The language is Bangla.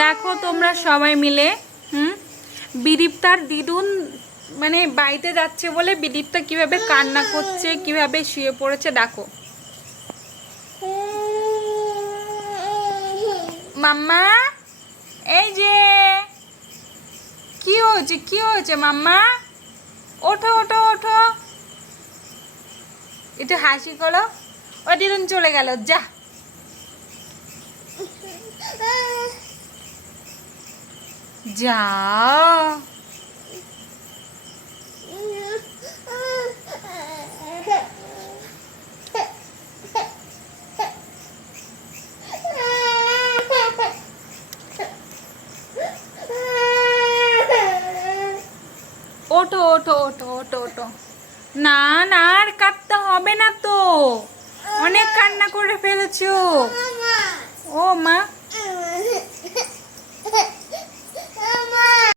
দেখো তোমরা সবাই মিলে বিদীপ্তার দিদুন মানে বাড়িতে যাচ্ছে বলে বিদীপ্তা কিভাবে কান্না করছে, কিভাবে শুয়ে পড়েছে দেখো। মাম্মা এই যে কি হয়েছে, কি হয়েছে মাম্মা? ওঠো ওঠো ওঠো, একটু হাসি করো। ও দিদুন চলে গেল, যা যা। ওঠো ওঠো ওঠো ওঠো ওঠো। না না আর কাঁদতে হবে না তো, অনেক কান্না করে ফেলেছো। ও মা